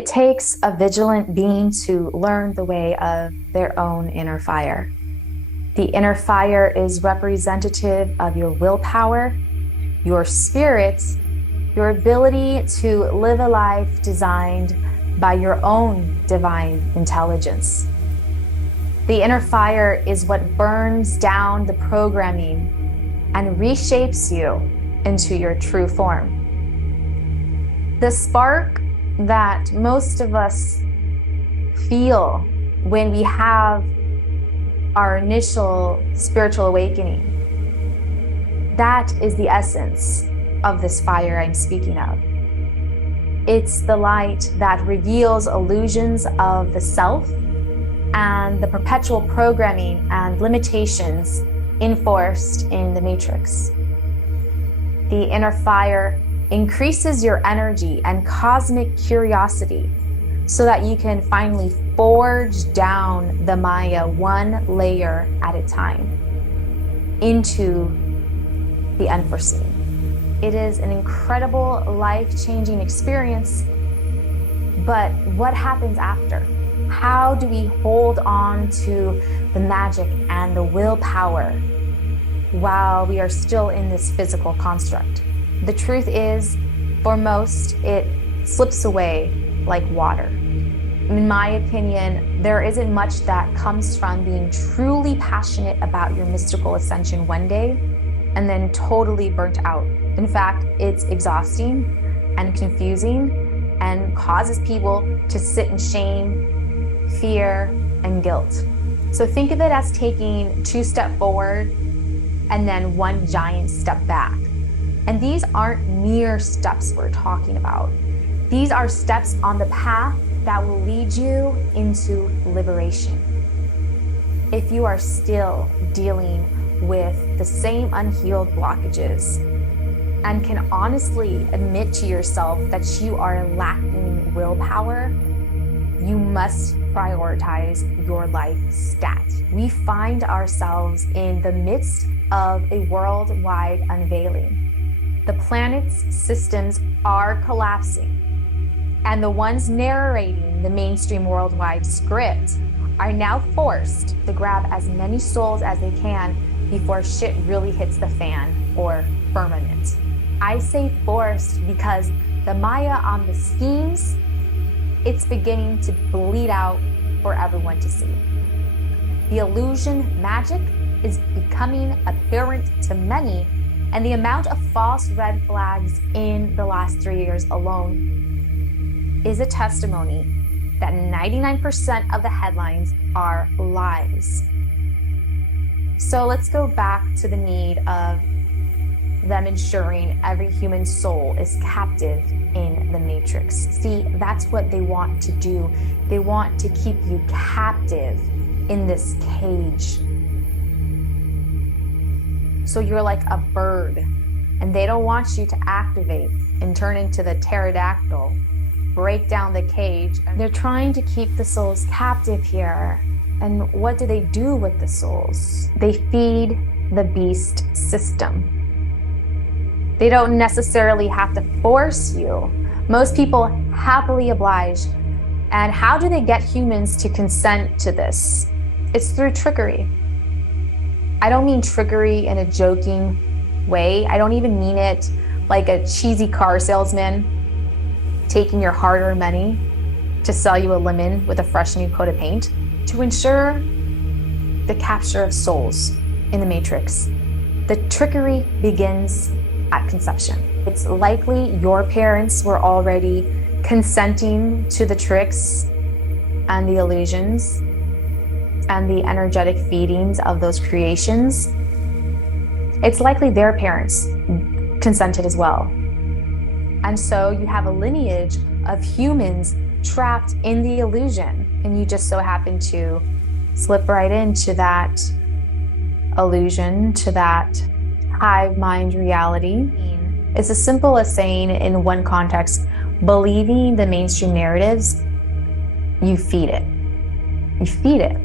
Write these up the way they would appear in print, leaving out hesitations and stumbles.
It takes a vigilant being to learn the way of their own inner fire. The inner fire is representative of your willpower, your spirit, your ability to live a life designed by your own divine intelligence. The inner fire is what burns down the programming and reshapes you into your true form. The spark that most of us feel when we have our initial spiritual awakening, that is the essence of this fire I'm speaking of. It's the light that reveals illusions of the self and the perpetual programming and limitations enforced in the matrix. The inner fire increases your energy and cosmic curiosity so that you can finally forge down the Maya one layer at a time into the unforeseen. It is an incredible, life-changing experience, but what happens after? How do we hold on to the magic and the willpower while we are still in this physical construct? The truth is, for most, it slips away like water. In my opinion, there isn't much that comes from being truly passionate about your mystical ascension one day and then totally burnt out. In fact, it's exhausting and confusing and causes people to sit in shame, fear, and guilt. So think of it as taking 2 steps forward and then 1 giant step back. And these aren't mere steps we're talking about. These are steps on the path that will lead you into liberation. If you are still dealing with the same unhealed blockages and can honestly admit to yourself that you are lacking willpower, you must prioritize your life stat. We find ourselves in the midst of a worldwide unveiling. The planet's systems are collapsing, and the ones narrating the mainstream worldwide script are now forced to grab as many souls as they can before shit really hits the fan or firmament. I say forced because the Maya on the schemes, it's beginning to bleed out for everyone to see. The illusion magic is becoming apparent to many, and the amount of false red flags in the last 3 years alone is a testimony that 99% of the headlines are lies. So let's go back to the need of them ensuring every human soul is captive in the matrix. See, that's what they want to do. They want to keep you captive in this cage. So you're like a bird, and they don't want you to activate and turn into the pterodactyl, break down the cage. They're trying to keep the souls captive here. And what do they do with the souls? They feed the beast system. They don't necessarily have to force you. Most people happily oblige. And how do they get humans to consent to this? It's through trickery. I don't mean trickery in a joking way. I don't even mean it like a cheesy car salesman taking your hard-earned money to sell you a lemon with a fresh new coat of paint. To ensure the capture of souls in the matrix, the trickery begins at conception. It's likely your parents were already consenting to the tricks and the illusions and the energetic feedings of those creations. It's likely their parents consented as well. And so you have a lineage of humans trapped in the illusion, and you just so happen to slip right into that illusion, to that hive mind reality. It's as simple as saying in one context, believing the mainstream narratives, you feed it. You feed it.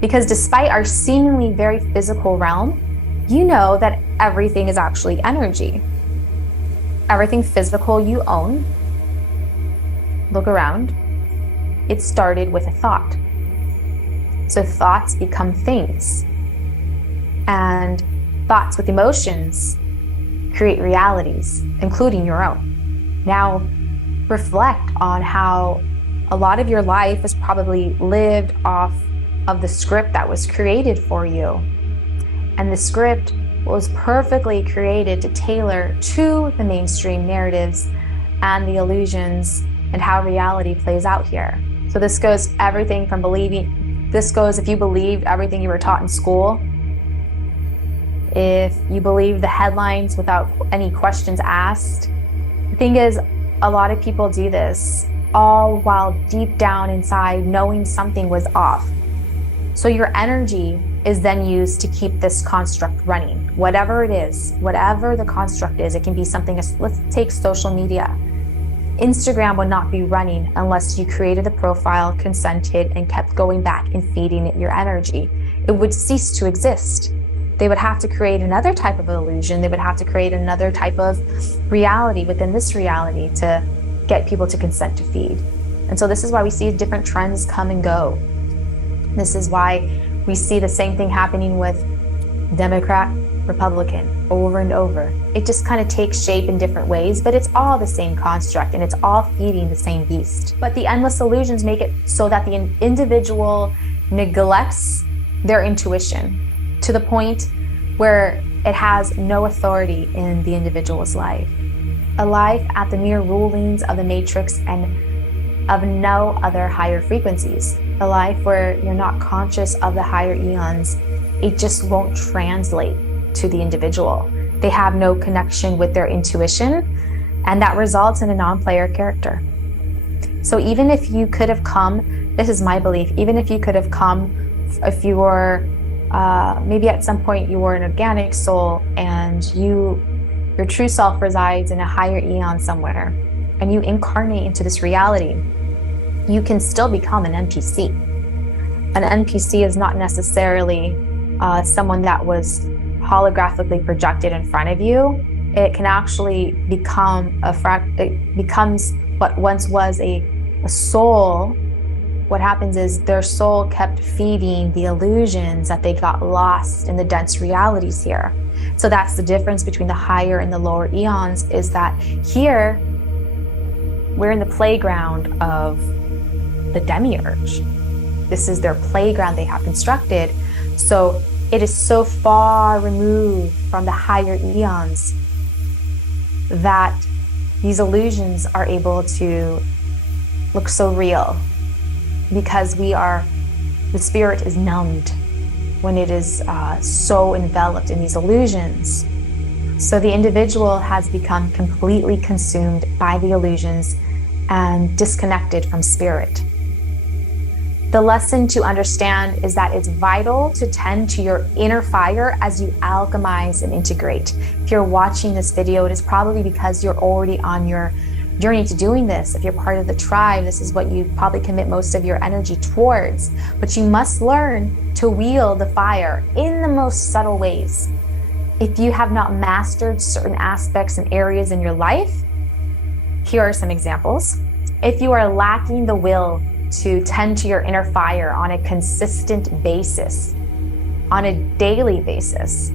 Because despite our seemingly very physical realm, you know that everything is actually energy. Everything physical you own, look around, It started with a thought. So thoughts become things. And thoughts with emotions create realities, including your own. Now, reflect on how a lot of your life was probably lived off of the script that was created for you. And the script was perfectly created to tailor to the mainstream narratives and the illusions and how reality plays out here. So this goes everything from if you believed everything you were taught in school, if you believe the headlines without any questions asked. The thing is, a lot of people do this, all while deep down inside knowing something was off. So your energy is then used to keep this construct running. Whatever it is, whatever the construct is, it can be something, let's take social media. Instagram would not be running unless you created a profile, consented, and kept going back and feeding it your energy. It would cease to exist. They would have to create another type of illusion. They would have to create another type of reality within this reality to get people to consent to feed. And so this is why we see different trends come and go. This is why we see the same thing happening with Democrat, Republican, over and over. It just kind of takes shape in different ways, but it's all the same construct and it's all feeding the same beast. But the endless illusions make it so that the individual neglects their intuition to the point where it has no authority in the individual's life. A life at the mere rulings of the matrix and of no other higher frequencies. A life where you're not conscious of the higher eons. It just won't translate to the individual. They have no connection with their intuition, and that results in a non-player character. So even if you could have come, this is my belief, even if you could have come, if you were maybe at some point you were an organic soul and your true self resides in a higher eon somewhere, and you incarnate into this reality, you can still become an NPC. An NPC is not necessarily someone that was holographically projected in front of you. It can actually become it becomes what once was a soul. What happens is their soul kept feeding the illusions that they got lost in the dense realities here. So that's the difference between the higher and the lower eons, is that here we're in the playground of the demiurge. This is their playground they have constructed. So it is so far removed from the higher eons that these illusions are able to look so real, because the spirit is numbed when it is so enveloped in these illusions. So the individual has become completely consumed by the illusions and disconnected from spirit. The lesson to understand is that it's vital to tend to your inner fire as you alchemize and integrate. If you're watching this video, it is probably because you're already on your journey to doing this. If you're part of the tribe, this is what you probably commit most of your energy towards. But you must learn to wield the fire in the most subtle ways. If you have not mastered certain aspects and areas in your life, here are some examples. If you are lacking the will to tend to your inner fire on a consistent basis, on a daily basis,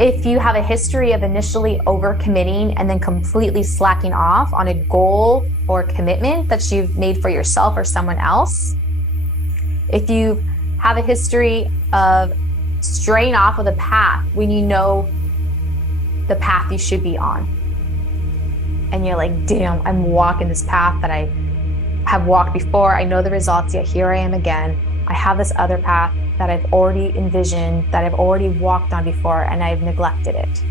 if you have a history of initially overcommitting and then completely slacking off on a goal or commitment that you've made for yourself or someone else, if you have a history of straying off of the path when you know the path you should be on, and you're like, damn, I'm walking this path that I have walked before, I know the results, yet here I am again. I have this other path that I've already envisioned, that I've already walked on before, and I've neglected it.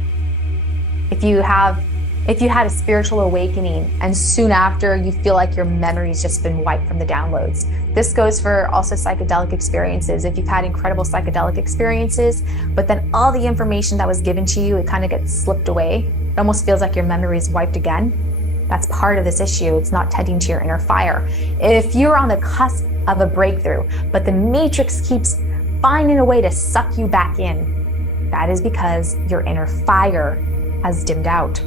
If you had a spiritual awakening and soon after you feel like your memory's just been wiped from the downloads. This goes for also psychedelic experiences. If you've had incredible psychedelic experiences, but then all the information that was given to you, it kind of gets slipped away. It almost feels like your memory is wiped again. That's part of this issue. It's not tending to your inner fire. If you're on the cusp of a breakthrough, but the matrix keeps finding a way to suck you back in, that is because your inner fire has dimmed out.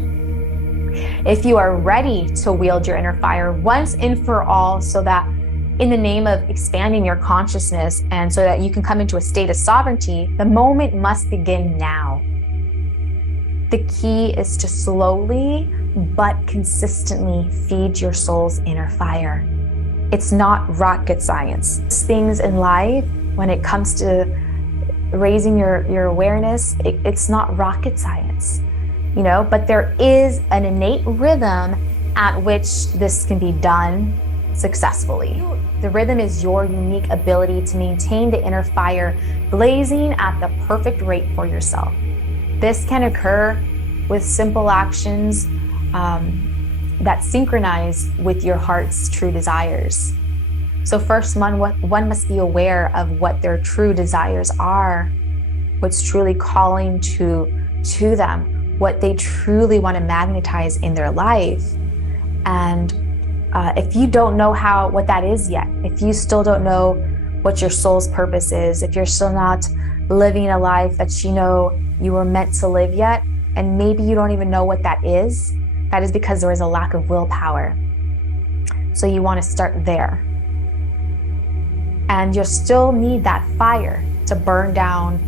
If you are ready to wield your inner fire once and for all, so that in the name of expanding your consciousness and so that you can come into a state of sovereignty, the moment must begin now. The key is to slowly but consistently feed your soul's inner fire. It's not rocket science. Things in life, when it comes to raising your awareness, it's not rocket science, but there is an innate rhythm at which this can be done successfully. The rhythm is your unique ability to maintain the inner fire blazing at the perfect rate for yourself. This can occur with simple actions that synchronize with your heart's true desires. So first, one must be aware of what their true desires are, what's truly calling to them, what they truly want to magnetize in their life. And if you don't know what that is yet, if you still don't know what your soul's purpose is, if you're still not living a life that you were meant to live yet, and maybe you don't even know what that is because there is a lack of willpower. So you want to start there. And you'll still need that fire to burn down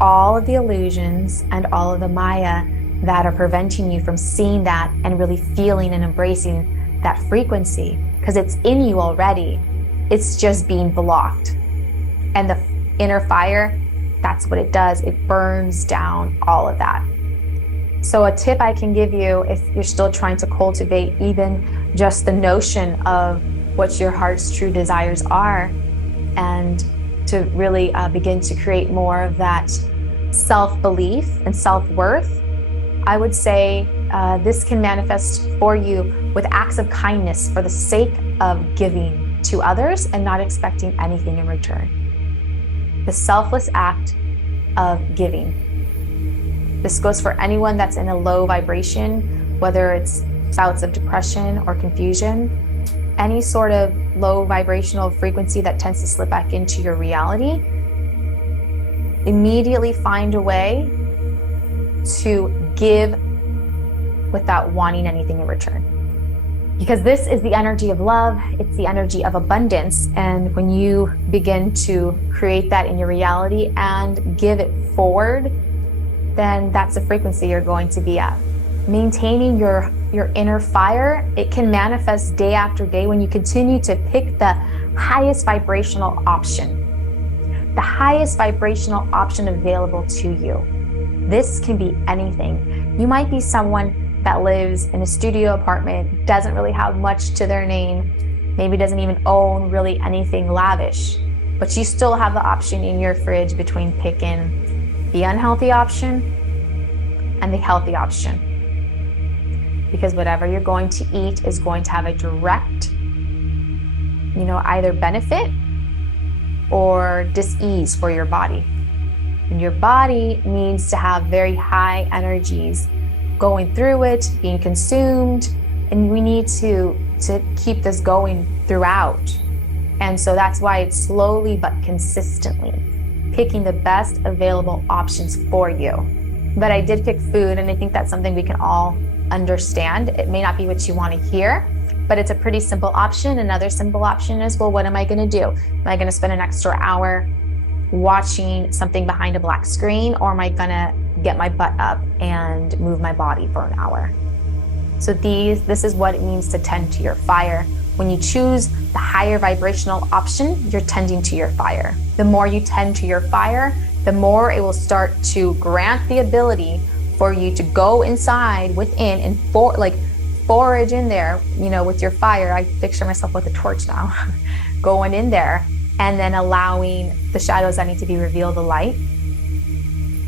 all of the illusions and all of the Maya that are preventing you from seeing that and really feeling and embracing that frequency, because it's in you already. It's just being blocked. And the inner fire, that's what it does. It burns down all of that. So a tip I can give you, if you're still trying to cultivate even just the notion of what your heart's true desires are, and to really begin to create more of that self-belief and self-worth, I would say this can manifest for you with acts of kindness for the sake of giving to others and not expecting anything in return. The selfless act of giving. This goes for anyone that's in a low vibration, whether it's bouts of depression or confusion, any sort of low vibrational frequency that tends to slip back into your reality. Immediately find a way to give without wanting anything in return. Because this is the energy of love, it's the energy of abundance. And when you begin to create that in your reality and give it forward, then that's the frequency you're going to be at. Maintaining your inner fire, it can manifest day after day when you continue to pick the highest vibrational option. The highest vibrational option available to you. This can be anything. You might be someone that lives in a studio apartment, doesn't really have much to their name, maybe doesn't even own really anything lavish, but you still have the option in your fridge between picking the unhealthy option and the healthy option. Because whatever you're going to eat is going to have a direct, either benefit or dis-ease for your body. And your body needs to have very high energies going through it, being consumed, and we need to keep this going throughout. And so that's why it's slowly but consistently picking the best available options for you. But I did pick food, and I think that's something we can all understand. It may not be what you want to hear, but it's a pretty simple option. Another simple option is, well, what am I going to do? Am I going to spend an extra hour watching something behind a black screen, or am I going to get my butt up and move my body for an hour? So this is what it means to tend to your fire. When you choose the higher vibrational option, you're tending to your fire. The more you tend to your fire, the more it will start to grant the ability for you to go inside within and forage in there, with your fire. I picture myself with a torch now, going in there and then allowing the shadows that need to be revealed the light.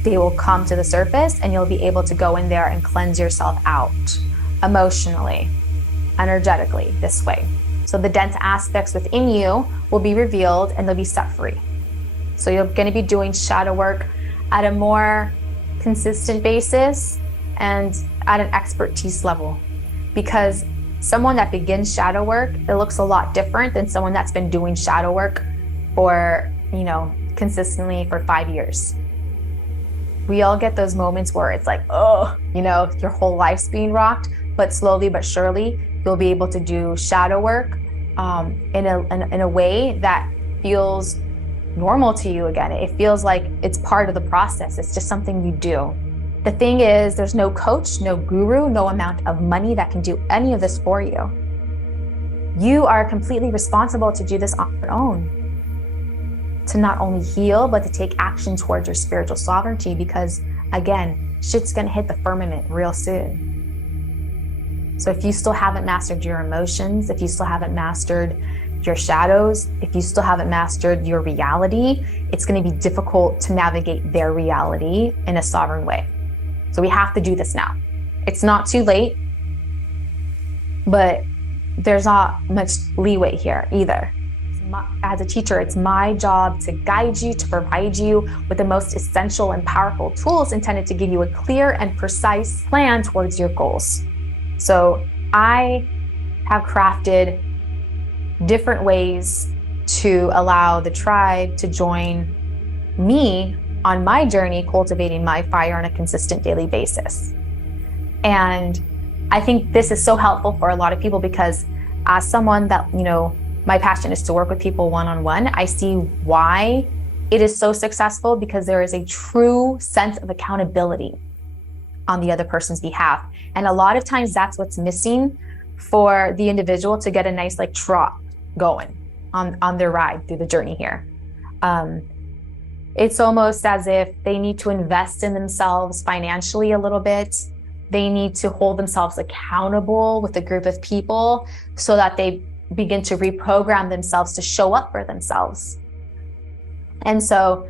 They will come to the surface and you'll be able to go in there and cleanse yourself out emotionally, energetically, this way. So the dense aspects within you will be revealed and they'll be set free. So you're going to be doing shadow work at a more consistent basis and at an expertise level. Because someone that begins shadow work, it looks a lot different than someone that's been doing shadow work for, consistently for 5 years. We all get those moments where it's like, your whole life's being rocked. but slowly but surely, you'll be able to do shadow work in a way that feels normal to you again. It feels like it's part of the process. It's just something you do. The thing is, there's no coach, no guru, no amount of money that can do any of this for you. You are completely responsible to do this on your own, to not only heal, but to take action towards your spiritual sovereignty, because again, shit's gonna hit the firmament real soon. So if you still haven't mastered your emotions, if you still haven't mastered your shadows, if you still haven't mastered your reality, it's gonna be difficult to navigate their reality in a sovereign way. So we have to do this now. It's not too late, but there's not much leeway here either. As a teacher, it's my job to guide you, to provide you with the most essential and powerful tools intended to give you a clear and precise plan towards your goals. So I have crafted different ways to allow the tribe to join me on my journey, cultivating my fire on a consistent daily basis. And I think this is so helpful for a lot of people, because as someone that, my passion is to work with people one-on-one, I see why it is so successful, because there is a true sense of accountability on the other person's behalf. And a lot of times that's what's missing for the individual to get a nice trot going on their ride through the journey here. It's almost as if they need to invest in themselves financially a little bit. They need to hold themselves accountable with a group of people so that they begin to reprogram themselves to show up for themselves. And so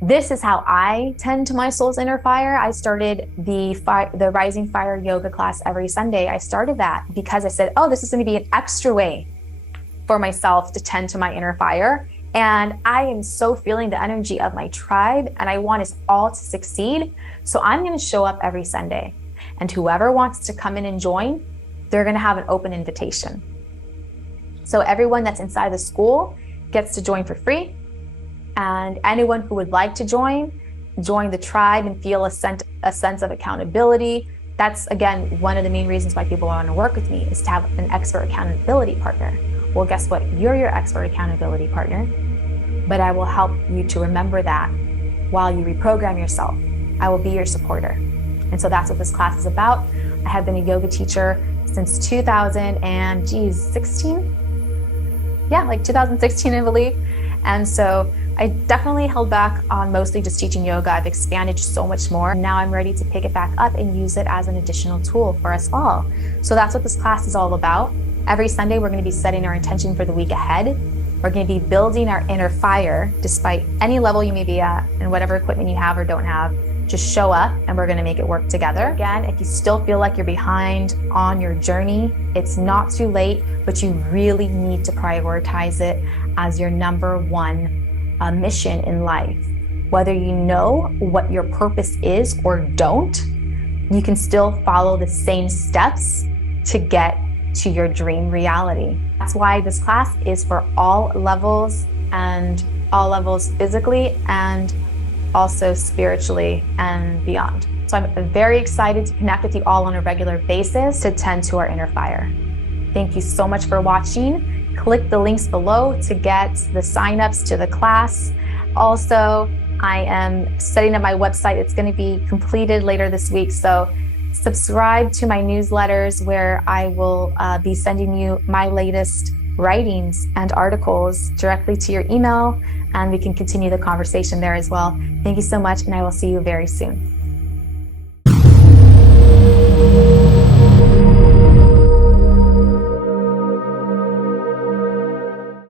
this is how I tend to my soul's inner fire. I started the Rising Fire yoga class every Sunday. I started that because I said, oh, this is going to be an extra way for myself to tend to my inner fire. And I am so feeling the energy of my tribe, and I want us all to succeed. So I'm going to show up every Sunday, and whoever wants to come in and join, they're going to have an open invitation. So everyone that's inside the school gets to join for free. And anyone who would like to join the tribe and feel a sense of accountability. That's, again, one of the main reasons why people want to work with me, is to have an expert accountability partner. Well, guess what? You're your expert accountability partner, but I will help you to remember that while you reprogram yourself. I will be your supporter. And so that's what this class is about. I have been a yoga teacher since 2016? Yeah, 2016, I believe. And so I definitely held back on mostly just teaching yoga. I've expanded so much more. Now I'm ready to pick it back up and use it as an additional tool for us all. So that's what this class is all about. Every Sunday, we're going to be setting our intention for the week ahead. We're going to be building our inner fire, despite any level you may be at and whatever equipment you have or don't have. Just show up and we're going to make it work together. Again, if you still feel like you're behind on your journey, it's not too late, but you really need to prioritize it as your number one mission in life. Whether you know what your purpose is or don't, you can still follow the same steps to get to your dream reality. That's why this class is for all levels, and all levels physically and also spiritually and beyond. So I'm very excited to connect with you all on a regular basis to tend to our inner fire. Thank you so much for watching. Click the links below to get the signups to the class. Also, I am setting up my website. It's going to be completed later this week. So subscribe to my newsletters, where I will be sending you my latest writings and articles directly to your email, and we can continue the conversation there as well. Thank you so much, and I will see you very soon.